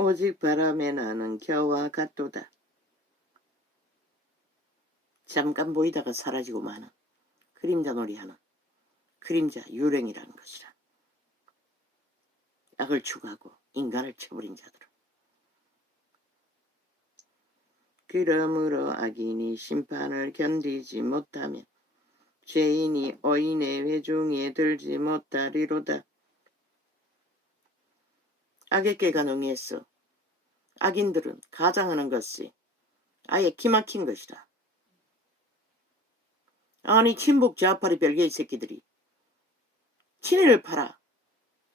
오직 바람에 나는 겨와 같도다. 잠깐 보이다가 사라지고 마는 그림자 놀이하는 그림자 유령이라는 것이라. 악을 추구하고 인간을 쳐버린 자들. 그러므로 악인이 심판을 견디지 못하면 죄인이 의인의 회중에 들지 못하리로다. 악의 꾀가 능했어. 악인들은 가장하는 것이 아예 기막힌 것이다. 아니 친북 좌파리 별개의 새끼들이 친일을 팔아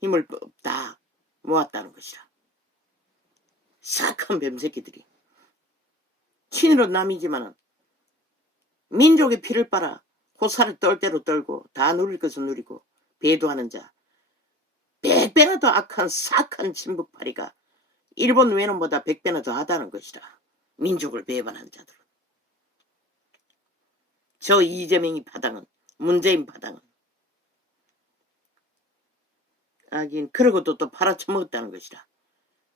힘을 다 모았다는 것이라. 사악한 뱀새끼들이 친일은 남이지만은 민족의 피를 빨아 호사를 떨 대로 떨고 다 누릴 것은 누리고 배도하는 자 100배나 더 악한 사악한 친북파리가 일본 외놈보다 100배나 더 하다는 것이라. 민족을 배반한 자들은. 저 이재명이 파당은 문재인 파당은 하긴 그러고도 또 팔아쳐먹었다는 것이라.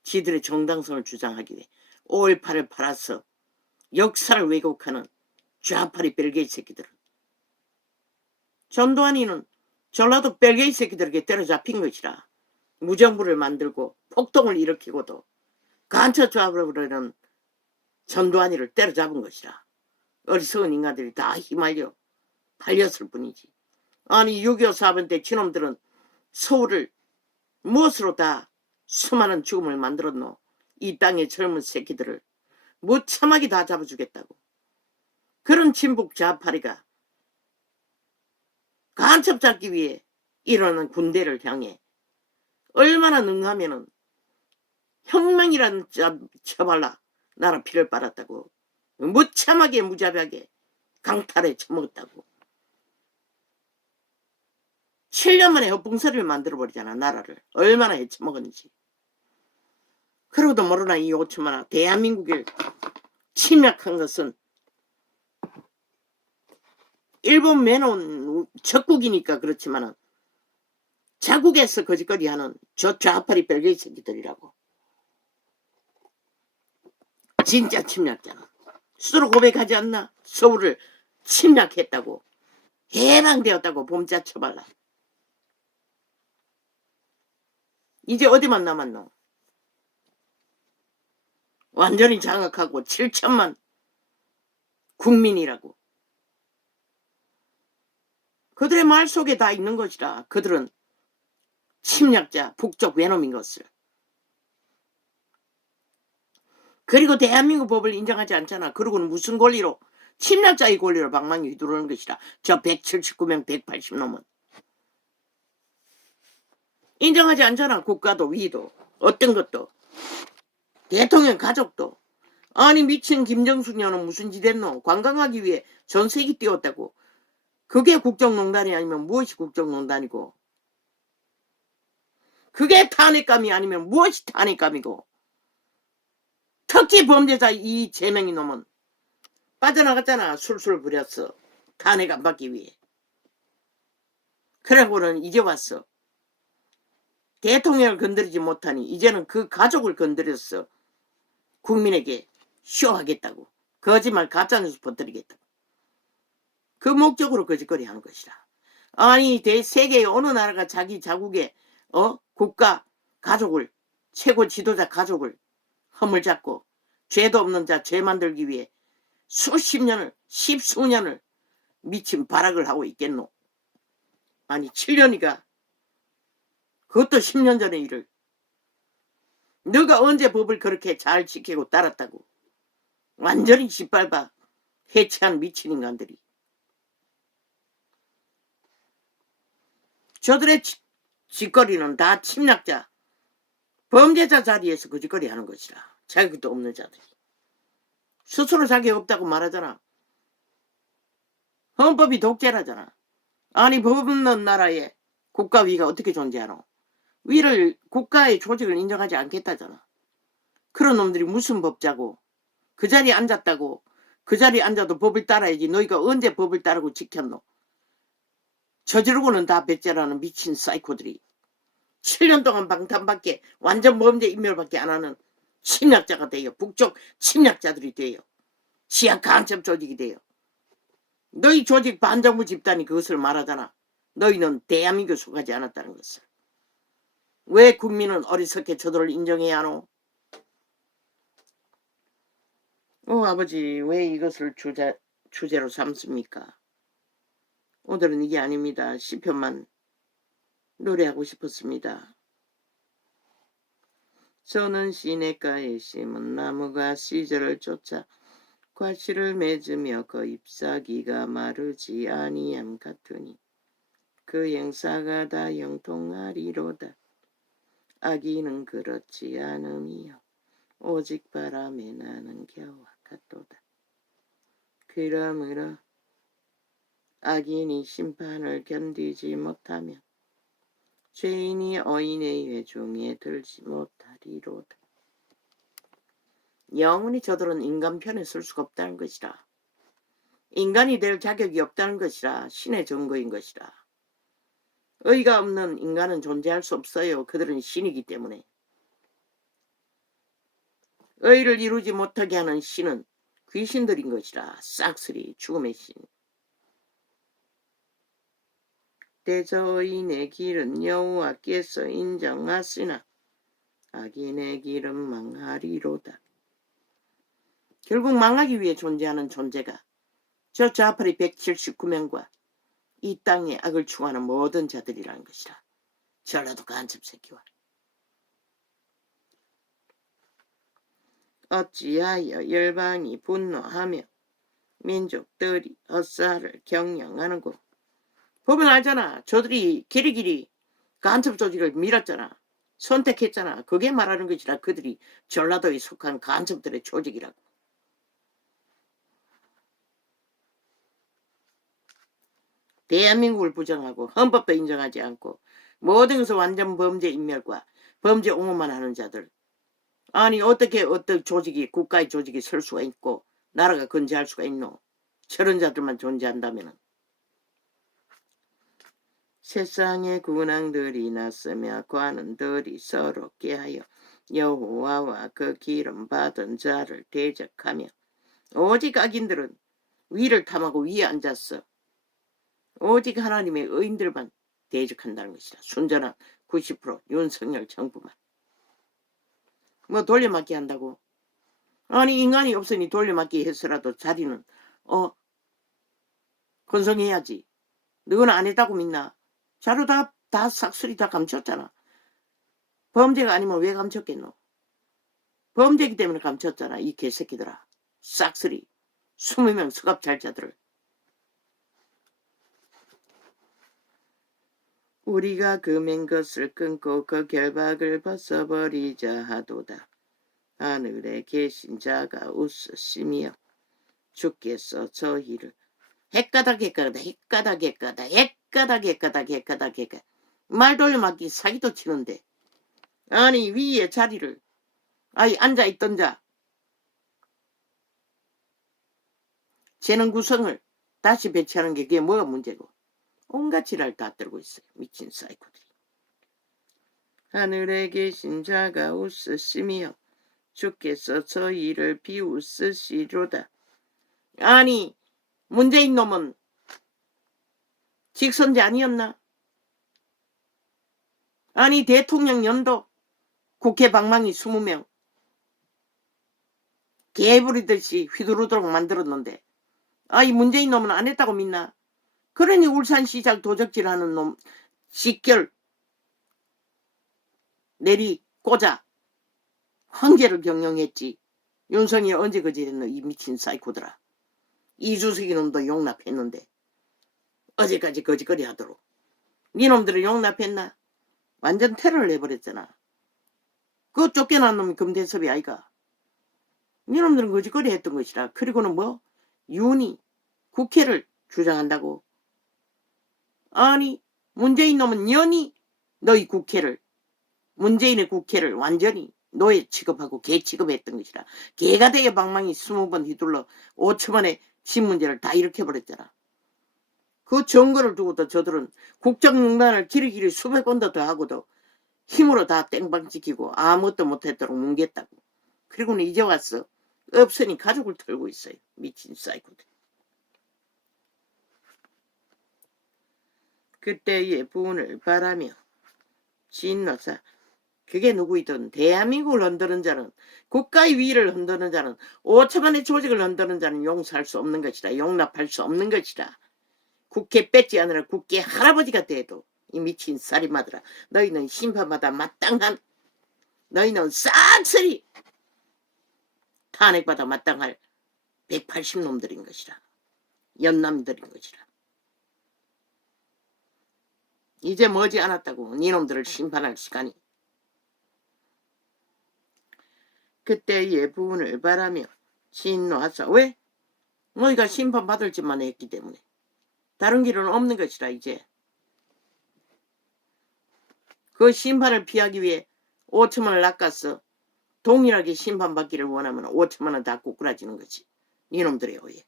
지들의 정당성을 주장하기 위해 5.18을 팔아서 역사를 왜곡하는 좌파리 벨게이 새끼들은. 전두환이는 전라도 벨게이 새끼들에게 때려잡힌 것이라. 무정부를 만들고 폭동을 일으키고도 간첩 잡으려는 전두환이를 때려잡은 것이라. 어리석은 인간들이 다 휘말려 팔렸을 뿐이지. 아니 6.25 사변 때 지놈들은 서울을 무엇으로 다 수많은 죽음을 만들었노. 이 땅의 젊은 새끼들을 무참하게 다 잡아주겠다고. 그런 친북 좌파리가 간첩 잡기 위해 일어나는 군대를 향해 얼마나 능하면은 혁명이라는 처발라 나라 피를 빨았다고. 무참하게 무자비하게 강탈해 처먹었다고. 7년 만에 헛붕서리를 만들어버리잖아. 나라를 얼마나 해쳐먹었는지. 그러고도 모르나 이 5천만원 대한민국을 침략한 것은 일본 매놓은 적국이니까 그렇지만은 자국에서 거짓거리하는 저 좌파리 별개의 새끼들이라고. 진짜 침략자는 스스로 고백하지 않나? 서울을 침략했다고. 해방되었다고. 봄자 쳐발라. 이제 어디만 남았노? 완전히 장악하고 7천만 국민이라고. 그들의 말 속에 다 있는 것이라. 그들은 침략자 북쪽 외놈인 것을. 그리고 대한민국 법을 인정하지 않잖아. 그러고는 무슨 권리로 침략자의 권리로 방망이 휘두르는 것이라. 저 179명 180놈은 인정하지 않잖아. 국가도 위도 어떤 것도 대통령 가족도. 아니 미친 김정숙 년은 무슨 짓 했노. 관광하기 위해 전 세계 띄웠다고. 그게 국정농단이 아니면 무엇이 국정농단이고. 그게 탄핵감이 아니면 무엇이 탄핵감이고. 특히 범죄자 이재명이 놈은 빠져나갔잖아. 술술 부렸어. 탄핵 안 받기 위해. 그러고는 이제 왔어. 대통령을 건드리지 못하니 이제는 그 가족을 건드렸어. 국민에게 쇼하겠다고. 거짓말 가짜뉴스 퍼뜨리겠다고. 그 목적으로 거짓거리 하는 것이라. 아니 세계의 어느 나라가 자기 자국의 국가 가족을 최고 지도자 가족을 허물 잡고 죄도 없는 자 죄 만들기 위해 수십 년을 십수년을 미친 발악을 하고 있겠노. 아니 7년이가 그것도 10년 전의 일을 너가 언제 법을 그렇게 잘 지키고 따랐다고. 완전히 짓밟아 해체한 미친 인간들이. 저들의 짓거리는 다 침략자 범죄자 자리에서 그 짓거리 하는 것이라. 자격도 없는 자들이. 스스로 자격 없다고 말하잖아. 헌법이 독재라잖아. 아니 법 없는 나라에 국가위가 어떻게 존재하노. 위를 국가의 조직을 인정하지 않겠다잖아. 그런 놈들이 무슨 법자고. 그 자리에 앉았다고. 그 자리에 앉아도 법을 따라야지. 너희가 언제 법을 따르고 지켰노. 저지르고는 다 배째라는 미친 사이코들이 7년 동안 방탄밖에 완전 범죄 인멸밖에 안 하는 침략자가 돼요. 북쪽 침략자들이 돼요. 시야 간첩 조직이 돼요. 너희 조직 반정부 집단이 그것을 말하잖아. 너희는 대한민국에 속하지 않았다는 것을. 왜 국민은 어리석게 저들을 인정해야 하노? 아버지 왜 이것을 주제로 삼습니까? 오늘은 이게 아닙니다. 시편만 노래하고 싶었습니다. 저는 시냇가에 심은 나무가 시절을 쫓아 과실을 맺으며 그 잎사귀가 마르지 아니함 같으니 그 영사가 다 형통하리로다. 아기는 그렇지 않음이요 오직 바람에 나는 겨와 같도다. 그러므로 악인이 심판을 견디지 못하며 죄인이 어인의 회중에 들지 못하리로다. 영원히 저들은 인간 편에 설 수가 없다는 것이라. 인간이 될 자격이 없다는 것이라. 신의 증거인 것이라. 의가 없는 인간은 존재할 수 없어요. 그들은 신이기 때문에. 의를 이루지 못하게 하는 신은 귀신들인 것이라. 싹쓸이 죽음의 신. 대저의인의 길은 여호와께서 인정하시나 악인의 길은 망하리로다. 결국 망하기 위해 존재하는 존재가 저 좌파리 179명과 이 땅에 악을 추구하는 모든 자들이라는 것이라. 전라도 간첩 새끼와. 어찌하여 열방이 분노하며 민족들이 헛살을 경영하는고. 보면 알잖아. 저들이 길이길이 간첩 조직을 밀었잖아. 선택했잖아. 그게 말하는 것이라. 그들이 전라도에 속한 간첩들의 조직이라고. 대한민국을 부정하고 헌법도 인정하지 않고 모든 것을 완전 범죄 인멸과 범죄 옹호만 하는 자들. 아니 어떻게 어떤 조직이 국가의 조직이 설 수가 있고 나라가 건재할 수가 있노. 저런 자들만 존재한다면. 세상의 군왕들이 났으며 관원들이 서럽게 하여 여호와와 그 기름 받은 자를 대적하며 오직 악인들은 위를 탐하고 위에 앉았어. 오직 하나님의 의인들만 대적한다는 것이다. 순전한 90% 윤석열 정부만. 뭐 돌려막기 한다고? 아니 인간이 없으니 돌려막기 해서라도 자리는 건성해야지. 너는 안 했다고 믿나? 자료 다 싹쓸이 다 감췄잖아. 범죄가 아니면 왜 감췄겠노? 범죄이기 때문에 감췄잖아. 이 개새끼들아. 싹쓸이 20명 수갑찰자들을. 우리가 금행 것을 끊고 그 결박을 벗어버리자 하도다. 하늘에 계신 자가 웃으시며 주께서 저희를 헷가닥 말 돌려막기 사기도 치는데 아니 위에 자리를 앉아있던 자 재능 구성을 다시 배치하는 게 그게 뭐가 문제고 온갖 지랄 다 떨고 있어요. 미친 사이코들이. 하늘에 계신 자가 웃으시며 주께서 저희를 비웃으시로다. 아니 문재인 놈은 직선제 아니었나? 아니 대통령 연도 국회 방망이 20명 개부리듯이 휘두르도록 만들었는데 이 문재인 놈은 안 했다고 믿나? 그러니 울산시장 도적질하는 놈 직결 내리 꽂아 황제를 경영했지. 윤석이 언제 거짓했노? 이 미친 사이코들아. 이주석이 놈도 용납했는데 어제까지 거짓거리 하도록. 니놈들을 용납했나? 완전 테러를 해버렸잖아. 그 쫓겨난 놈이 금대섭이 아이가. 니놈들은 거짓거리 했던 것이라. 그리고는 뭐? 윤희 국회를 주장한다고. 아니 문재인 놈은 연히 너희 국회를 문재인의 국회를 완전히 노예 취급하고 개 취급했던 것이라. 개가 되게 방망이 20번 휘둘러 5천원의 신문제를 다 일으켜버렸잖아. 그 증거를 두고도 저들은 국정농단을 길이길이 수백 번도 더 하고도 힘으로 다 땡방지키고 아무것도 못했도록 뭉갰다고. 그리고는 이제 왔어. 없으니 가족을 털고 있어요. 미친 사이코들. 그때의 부운을 바라며 진노사. 그게 누구이든 대한민국을 흔드는 자는, 국가의 위를 흔드는 자는, 5천만의 조직을 흔드는 자는 용서할 수 없는 것이다. 용납할 수 없는 것이다. 국회 뺏지 않으라 국회 할아버지가 돼도 이 미친 살인마들아, 너희는 심판받아 마땅한, 너희는 싹쓸이 탄핵받아 마땅할 180놈들인 것이라. 연남들인 것이라. 이제 머지 않았다고 니놈들을 심판할 시간이. 그때의 부운을 바라며 진노하사. 왜? 너희가 심판받을 짓만 했기 때문에. 다른 길은 없는 것이라. 이제 그 심판을 피하기 위해 5천만 원을 낚았어. 동일하게 심판받기를 원하면 5천만 원 다 꼬꾸라지는 거지. 니놈들의 오해.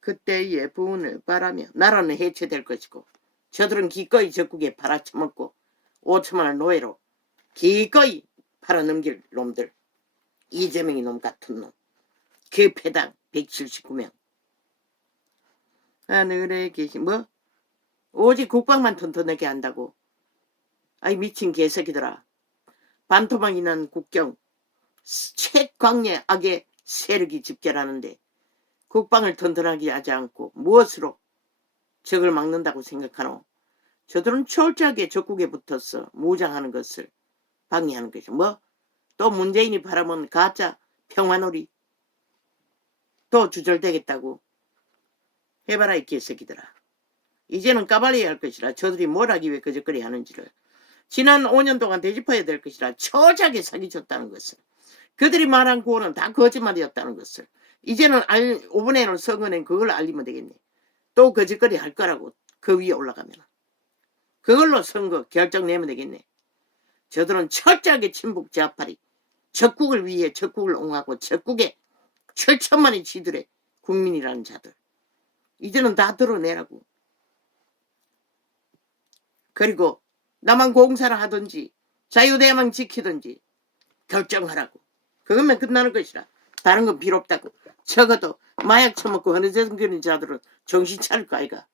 그때의 부운을 바라며 나라는 해체될 것이고 저들은 기꺼이 적국에 팔아쳐먹고 5천만 원 노예로 기꺼이 팔아넘길 놈들. 이재명이 놈 같은 놈. 그 패당 179명. 하늘에 계신 뭐? 오직 국방만 튼튼하게 한다고. 아이 미친 개새끼들아. 반토막이 난 국경 최광의 악의 세력이 집결하는데 국방을 튼튼하게 하지 않고 무엇으로 적을 막는다고 생각하노? 저들은 철저하게 적국에 붙어서 무장하는 것을 방해하는 것이죠. 뭐? 또 문재인이 바라본 가짜 평화놀이 또 주절되겠다고. 해봐라 이 개새끼들아. 이제는 까발려야 할 것이라. 저들이 뭘 하기 위해 그저거리 하는지를 지난 5년 동안 되짚어야 될 것이라. 처자게 사기쳤다는 것을. 그들이 말한 구호는 다 거짓말이었다는 것을. 이제는 5분의 1을 선거낸 그걸 알리면 되겠네. 또 거짓거리 할 거라고. 그 위에 올라가면 그걸로 선거 결정 내면 되겠네. 저들은 철저하게 친북 좌파리 적국을 위해 적국을 옹호하고 적국에 철천만이 지들의 국민이라는 자들. 이제는 다 드러내라고. 그리고 남한 공사를 하든지 자유대만 지키든지 결정하라고. 그것만 끝나는 것이라. 다른 건 필요 없다고. 적어도 마약 처먹고 흐느적거리는 자들은 정신 차릴 거 아이가.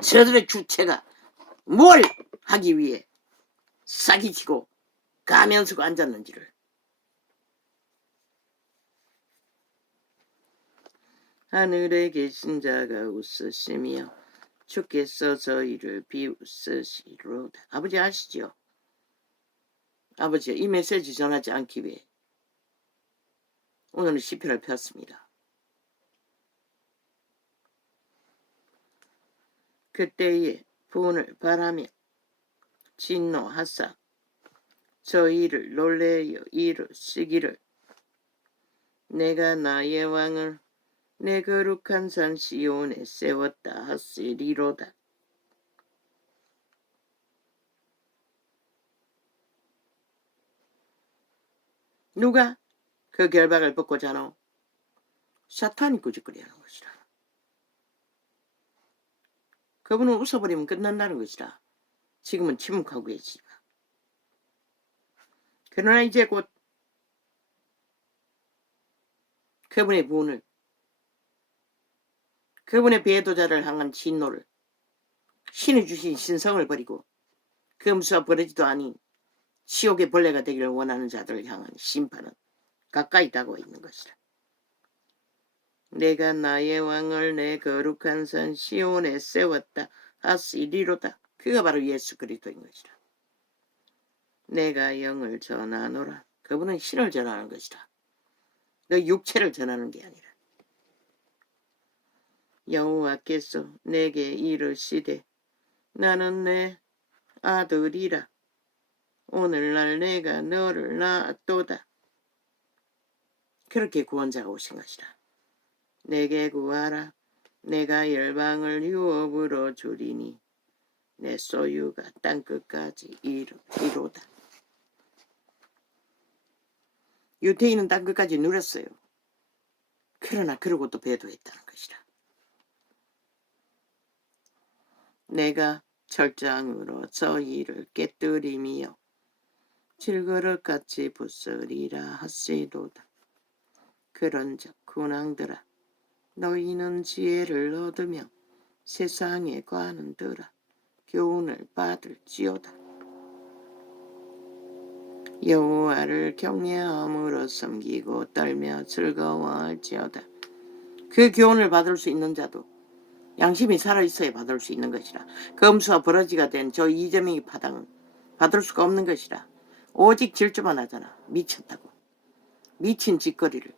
저들의 주체가 뭘 하기 위해 사기치고 가면 쓰고 앉았는지를. 하늘에 계신 자가 웃으시며 주께서 저희를 비웃으시로다. 아버지 아시죠? 아버지 이 메시지 전하지 않기 위해 오늘은 시편을 폈습니다. 그때의 부운을 바라며 진노하사 저희를 놀래여 이르시기를 내가 나의 왕을 내 거룩한 산 시온에 세웠다 하시리로다. 누가 그 결박을 벗고자 하노? 사탄이 꾸짖거리 하는 것이라. 그분은 웃어버리면 끝난다는 것이라. 지금은 침묵하고 계시지만. 그러나 이제 곧 그분의 부운을, 그분의 배도자를 향한 진노를, 신이 주신 신성을 버리고 금수와 버리지도 아닌 지옥의 벌레가 되기를 원하는 자들을 향한 심판은 가까이 다가와 있는 것이라. 내가 나의 왕을 내 거룩한 산 시온에 세웠다 하시리로다. 그가 바로 예수 그리스도인 것이라. 내가 영을 전하노라. 그분은 신을 전하는 것이라. 너 육체를 전하는 게 아니라. 여호와께서 내게 이르시되 나는 내 아들이라. 오늘날 내가 너를 낳았도다. 그렇게 구원자가 오신 것이라. 내게 구하라. 내가 열방을 유업으로 주리니 내 소유가 땅끝까지 이르리로다. 유태인은 땅끝까지 누렸어요. 그러나 그러고 또 배도했다는 것이라. 내가 철장으로 저희를 깨뜨리며 질그릇같이 부스리라 하시도다. 그런즉 군왕들아 너희는 지혜를 얻으며 세상의 관원들아 교훈을 받을지어다. 여호와를 경외함으로 섬기고 떨며 즐거워할지어다. 그 교훈을 받을 수 있는 자도 양심이 살아있어야 받을 수 있는 것이라. 검수와 버러지가 된 저 이재명이 파당은 받을 수가 없는 것이라. 오직 질주만 하잖아. 미쳤다고. 미친 짓거리를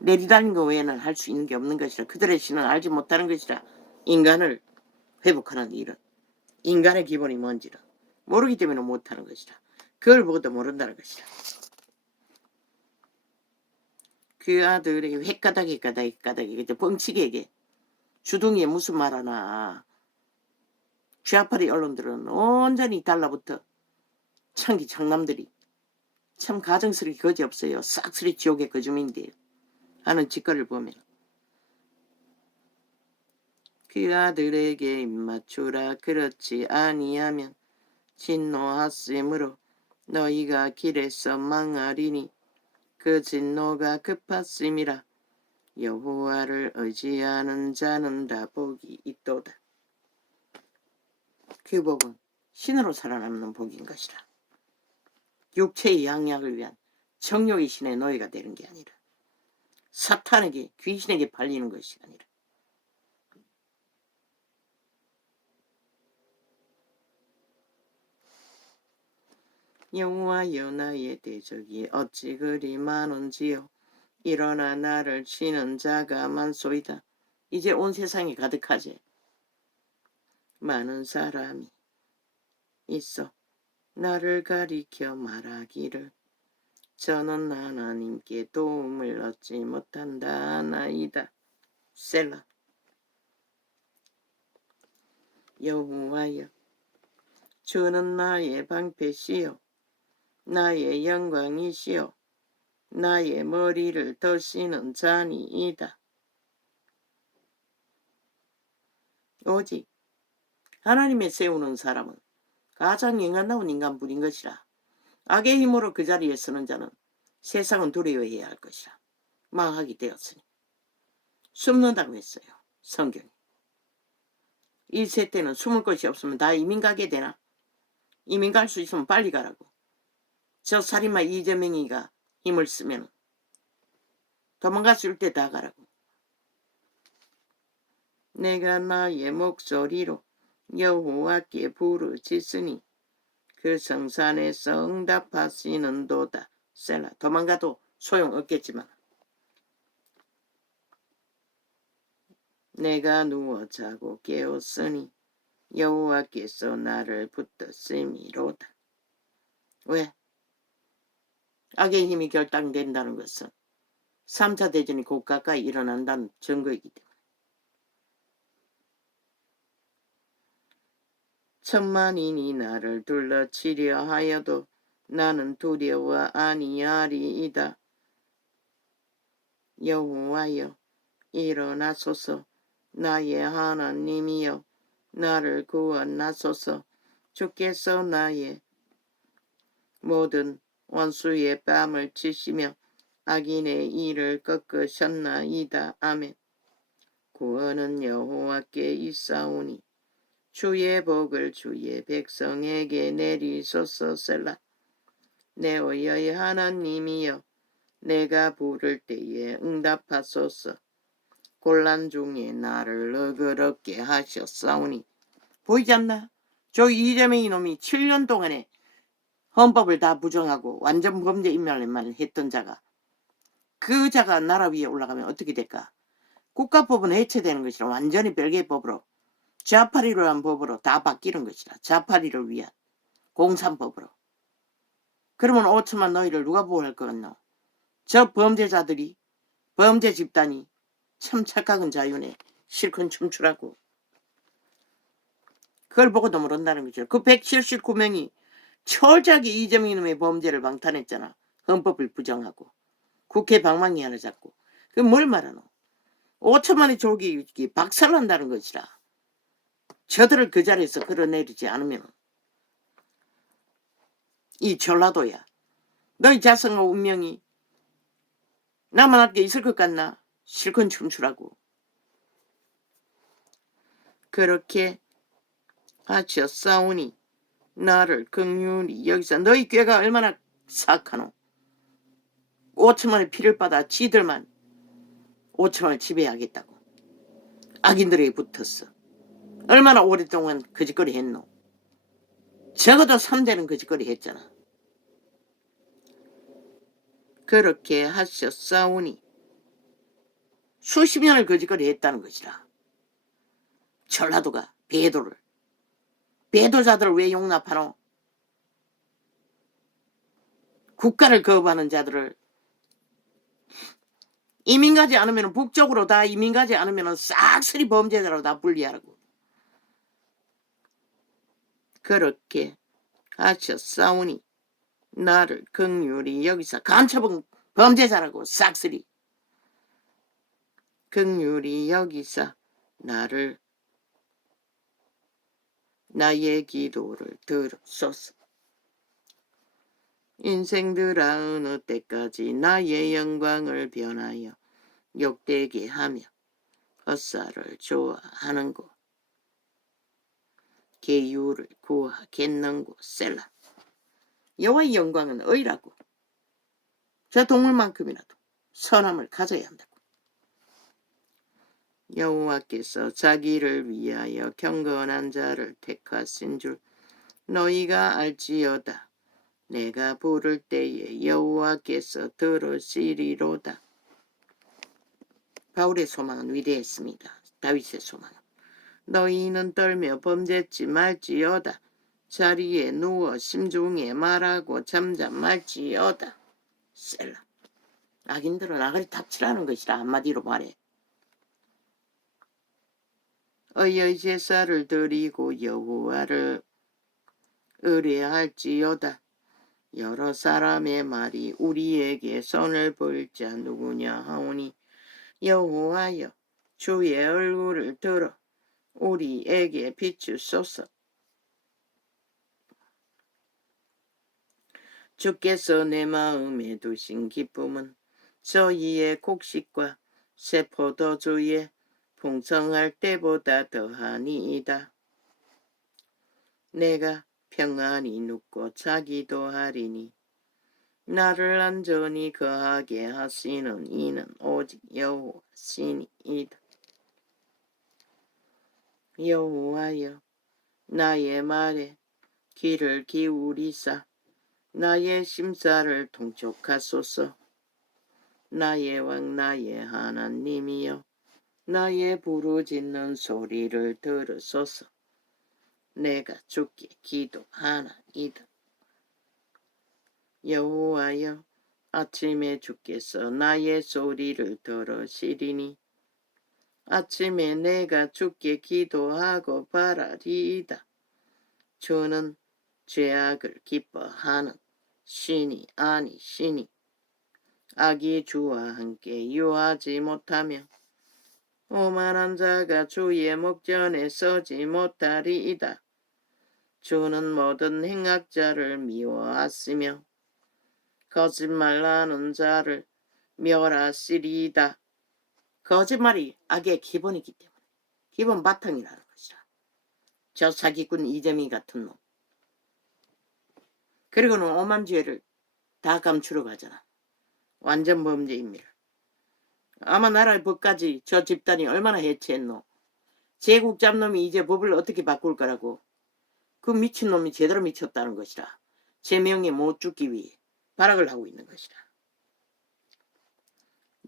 내리다니는 것 외에는 할 수 있는 게 없는 것이라. 그들의 신은 알지 못하는 것이라. 인간을 회복하는 일은 인간의 기본이 뭔지를 모르기 때문에 못하는 것이라. 그걸 보고도 모른다는 것이라. 그 아들이 헷가닥이 뻥치게 주둥이에 무슨 말 하나. 좌파리 언론들은 온전히 달라붙어 창기 장남들이 참 가정스럽게 거지없어요. 싹쓸이 지옥의 거주민인데요. 하는 짓거리를 보면 그 아들에게 입맞추라. 그렇지 아니하면 진노하심으로 너희가 길에서 망하리니 그 진노가 급하심이라. 여호와를 의지하는 자는 다 복이 있도다. 그 복은 신으로 살아남는 복인 것이라. 육체의 양약을 위한 정욕의 신의 노예가 되는 게 아니라 사탄에게 귀신에게 팔리는 것이 아니라 여호와여 나의 대적이 어찌 그리 많은지요. 일어나 나를 치는 자가 많소이다. 이제 온 세상이 가득하지. 많은 사람이 있어 나를 가리켜 말하기를 저는 하나님께 도움을 얻지 못한다 나이다. 셀라. 여호와여 주는 나의 방패시요 나의 영광이시요 나의 머리를 드시는 자니이다. 오직 하나님의 세우는 사람은 가장 영안다운 인간뿐인 것이라. 악의 힘으로 그 자리에 서는 자는 세상은 두려워해야 할 것이라. 망하게 되었으니 숨는다고 했어요. 성경이. 이 세대는 숨을 곳이 없으면 다 이민 가게 되나? 이민 갈 수 있으면 빨리 가라고. 저 살인마 이재명이가 힘을 쓰면 도망갈 수 있을 때 다 가라고. 내가 나의 목소리로 여호와께 부르짖으니 그 성산에서 응답하시는도다. 셀라. 도망가도 소용없겠지만 내가 누워 자고 깨었으니 여호와께서 나를 붙드심이로다. 왜? 악의 힘이 결단된다는 것은 3차 대전이 곧 가까이 일어난다는 증거이기 때문에. 천만인이 나를 둘러치려 하여도 나는 두려워 아니하리이다. 여호와여 일어나소서. 나의 하나님이여 나를 구원하소서. 주께서 나의 모든 원수의 뺨을 치시며 악인의 일을 꺾으셨나이다. 아멘. 구원은 여호와께 있사오니 주의 복을 주의 백성에게 내리소서. 셀라. 내 의의 하나님이여 내가 부를 때에 응답하소서. 곤란 중에 나를 너그럽게 하셨사오니. 보이지 않나? 저 이재명 이놈이 7년 동안에 헌법을 다 부정하고 완전 범죄 인멸만 했던 자가 그 자가 나라 위에 올라가면 어떻게 될까? 국가법은 해체되는 것이라. 완전히 별개의 법으로 좌파리를 한 법으로 다 바뀌는 것이라. 좌파리를 위한 공산법으로. 그러면 5천만 너희를 누가 보호할 것 같노? 저 범죄자들이 범죄 집단이 참 착각은 자유네. 실컷 춤추라고. 그걸 보고도 모른다는 거죠. 그 179명이 철저하게 이재명 이놈의 범죄를 방탄했잖아. 헌법을 부정하고 국회 방망이 하나 잡고. 그 뭘 말하노? 5천만의 조기 박살난다는 것이라. 저들을 그 자리에서 끌어내리지 않으면 이 전라도야. 너희 자성과 운명이 나만 할게 있을 것 같나? 실컷 춤추라고. 그렇게 하셨사오니 나를 긍휼히 여기서 너희 꾀가 얼마나 사악하노. 5천원의 피를 받아 지들만 5천원을 지배하겠다고 악인들에게 붙었어. 얼마나 오랫동안 거짓거리 했노. 적어도 3대는 거짓거리 했잖아. 그렇게 하셨사오니 수십 년을 거짓거리 했다는 것이라. 전라도가 배도자들을 왜 용납하노? 국가를 거부하는 자들을 이민 가지 않으면 북쪽으로 다 이민 가지 않으면 싹쓸이 범죄자로 다 분리하라고. 그렇게 하셨사오니 나를 긍휼히 여기서 간첩은 범죄자라고 싹쓸이 긍휼히 여기서 나의 기도를 들으소서. 인생들아 어느 때까지 나의 영광을 변하여 욕되게 하며 헛살을 좋아하는고. 계율을 구하겠는고. 셀라. 여호와의 영광은 어이라고. 저 동물만큼이라도 선함을 가져야 한다고. 여호와께서 자기를 위하여 경건한 자를 택하신 줄 너희가 알지어다. 내가 부를 때에 여호와께서 들으시리로다. 바울의 소망은 위대했습니다. 다윗의 소망은 너희는 떨며 범죄치 말지어다. 자리에 누워 심중에 말하고 잠잠 말지어다. 셀라. 악인들은 아가리 탑치라는 것이라. 한마디로 말해. 의의 제사를 드리고 여호와를 의뢰할지어다. 여러 사람의 말이 우리에게 선을 볼 자 누구냐 하오니 여호와여 주의 얼굴을 들어 우리에게 비추소서. 주께서 내 마음에 두신 기쁨은 저희의 곡식과 새 포도주에 풍성할 때보다 더하니이다. 내가 평안히 눕고 자기도 하리니 나를 안전히 거하게 하시는 이는 오직 여호와시니이다. 여호와여 나의 말에 귀를 기울이사 나의 심사를 통촉하소서. 나의 왕 나의 하나님이여 나의 부르짖는 소리를 들으소서. 내가 주께 기도하나이다. 여호와여 아침에 주께서 나의 소리를 들으시리니 아침에 내가 주께 기도하고 바라리이다. 주는 죄악을 기뻐하는 신이 아니시니 악이 주와 함께 유하지 못하며 오만한 자가 주의 목전에 서지 못하리이다. 주는 모든 행악자를 미워하시며 거짓말하는 자를 멸하시리이다. 거짓말이 악의 기본이기 때문에 기본 바탕이라는 것이라. 저 사기꾼 이재미 같은 놈. 그리고는 오만 죄를 다 감추러 가잖아. 완전 범죄입니다. 아마 나라의 법까지 저 집단이 얼마나 해체했노. 제국 잡놈이 이제 법을 어떻게 바꿀 거라고. 그 미친놈이 제대로 미쳤다는 것이라. 제 명예 못 죽기 위해 발악을 하고 있는 것이라.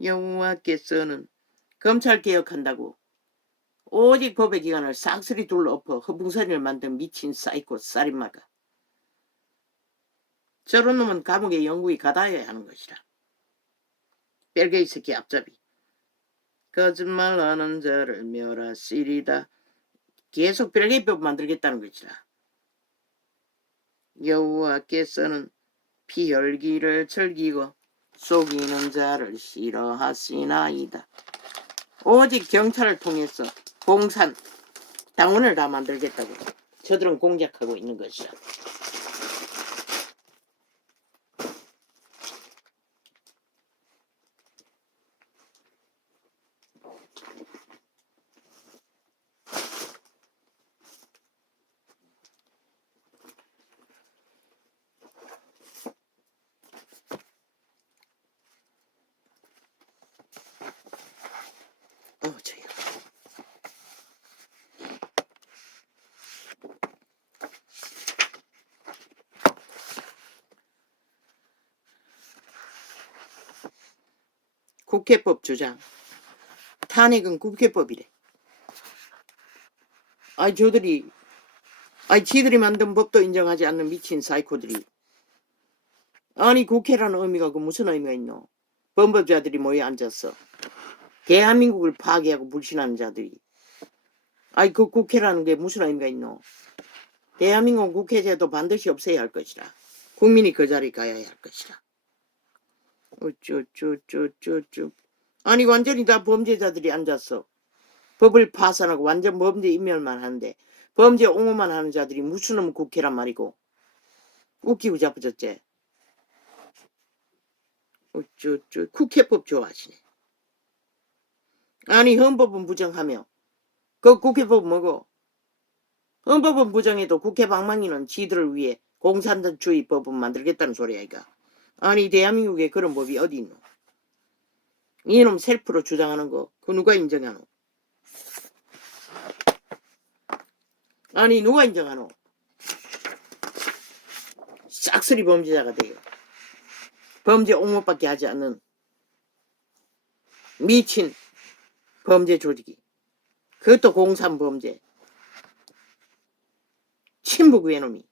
여호와께서는 검찰 개혁한다고 오직 법의 기관을 싹쓸이 둘러엎어 허풍소리를 만든 미친 사이코 살인마가. 저런 놈은 감옥에 영구히 가다해야 하는 것이라. 벨게이 새끼 앞잡이. 거짓말하는 자를 멸하시리다. 계속 벨게이법 만들겠다는 것이라. 여호와께서는 피혈기를 즐기고 속이는 자를 싫어하시나이다. 오직 경찰을 통해서 공산, 당원을 다 만들겠다고 저들은 공작하고 있는 것이라. 국회법 주장. 탄핵은 국회법이래. 아이 저들이 지들이 만든 법도 인정하지 않는 미친 사이코들이. 아니 국회라는 의미가 그 무슨 의미가 있노? 범법자들이 모여 앉았어. 대한민국을 파괴하고 불신하는 자들이. 그 국회라는 게 무슨 의미가 있노? 대한민국 국회제도 반드시 없애야 할 것이라. 국민이 그 자리에 가야 할 것이라. 어쩌. 아니 완전히 다 범죄자들이 앉았어. 법을 파산하고 완전 범죄 인멸만 하는데 범죄 옹호만 하는 자들이 무슨 놈 국회란 말이고. 웃기고 자빠졌지. 어쩌 국회법 좋아하시네. 아니 헌법은 부정하며 그 국회법 뭐고? 헌법은 부정해도 국회 방망이는 지들을 위해 공산주의 법은 만들겠다는 소리야 이거. 아니 대한민국에 그런 법이 어디 있노? 이놈 셀프로 주장하는 거 그 누가 인정하노? 아니 누가 인정하노? 싹쓸이 범죄자가 돼요. 범죄 옹호밖에 하지 않는 미친 범죄 조직이. 그것도 공산범죄. 친북 외놈이.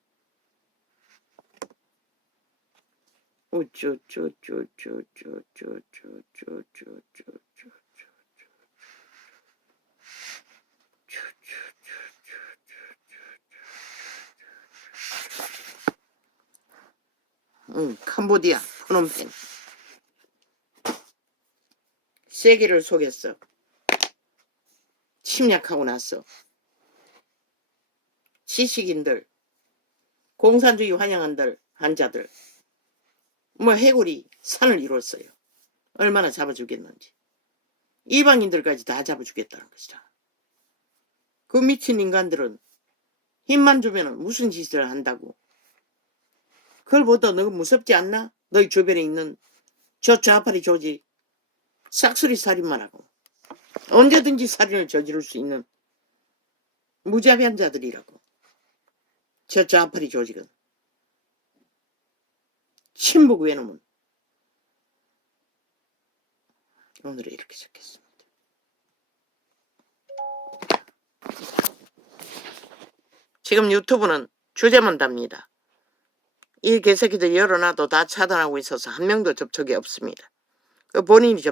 캄보디아 프놈펜 세계를 속였어. 침략하고 났어. 지식인들, 공산주의 환영한들, 한자들, 해골이 산을 이뤘어요. 얼마나 잡아주겠는지. 이방인들까지 다 잡아주겠다는 것이라. 그 미친 인간들은 힘만 주면 무슨 짓을 한다고. 그걸 보다 너 무섭지 않나? 너희 주변에 있는 저 좌파리 조직 싹쓸이 살인만 하고 언제든지 살인을 저지를 수 있는 무자비한 자들이라고. 저 좌파리 조직은. 친북 외놈은. 오늘은 이렇게 적겠습니다. 지금 유튜브는 주제만 답니다. 이 개새끼들 열어놔도 다 차단하고 있어서 한 명도 접촉이 없습니다. 본인이